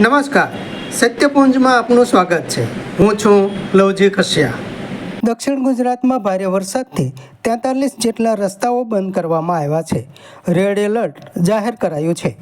નમસ્કાર, સત્યપુંજમાં આપનું સ્વાગત છે. હું છું લવજી કશ્યા. દક્ષિણ ગુજરાતમાં ભારે વરસાદથી 43 જેટલા રસ્તાઓ બંધ કરવામાં આવ્યા છે. રેડ એલર્ટ જાહેર કરાયું છે.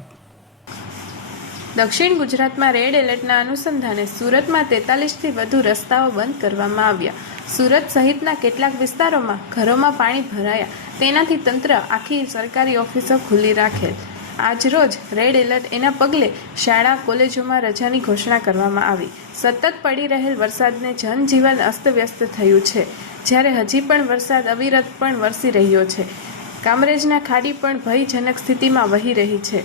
દક્ષિણ ગુજરાતમાં રેડ એલર્ટના અનુસંધાને સુરતમાં 43થી વધુ રસ્તાઓ બંધ કરવામાં આવ્યા. સુરત સહિતના કેટલાક વિસ્તારોમાં ઘરોમાં પાણી ભરાયા. તેનાથી તંત્ર આખી સરકારી ઓફિસો ખુલ્લી રાખેલ. આજરોજ રેડ એલર્ટ એના પગલે શાળા કોલેજોમાં રજાની ઘોષણા કરવામાં આવી. સતત પડી રહેલ વરસાદને જનજીવન અસ્તવ્યસ્ત થયું છે, જ્યારે હજી પણ વરસાદ અવિરત પણ વરસી રહ્યો છે. કામરેજના ખાડી પણ ભયજનક સ્થિતિમાં વહી રહી છે.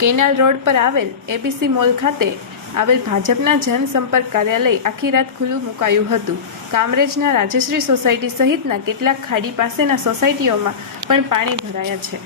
કેનાલ રોડ પર આવેલ એબીસી મોલ ખાતે આવેલ ભાજપના જનસંપર્ક કાર્યાલય આખી રાત ખુલ્લું મુકાયું હતું. કામરેજના રાજશ્રી સોસાયટી સહિતના કેટલાક ખાડી પાસેના સોસાયટીઓમાં પણ પાણી ભરાયા છે.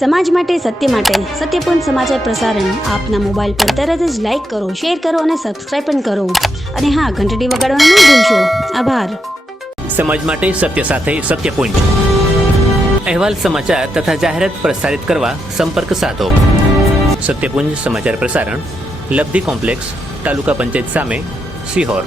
સમાજ માટે, સત્ય માટે, સત્યપૂર્ણ સમાચાર પ્રસારણ આપના મોબાઈલ પર તરત જ લાઈક કરો, શેર કરો અને સબસ્ક્રાઈબ પણ કરો. અને હા, ઘંટડી વગાડવાનું ન ભૂલશો. આભાર. સમાજ માટે સત્ય સાથે સત્યપુંજ. અહેવાલ, સમાચાર તથા જાહેરાત પ્રસારિત કરવા સંપર્ક સાધો. સત્યપુંજ સમાચાર પ્રસારણ, લબ્ધિ કોમ્પ્લેક્સ, તાલુકા પંચાયત સામે, સિહોર.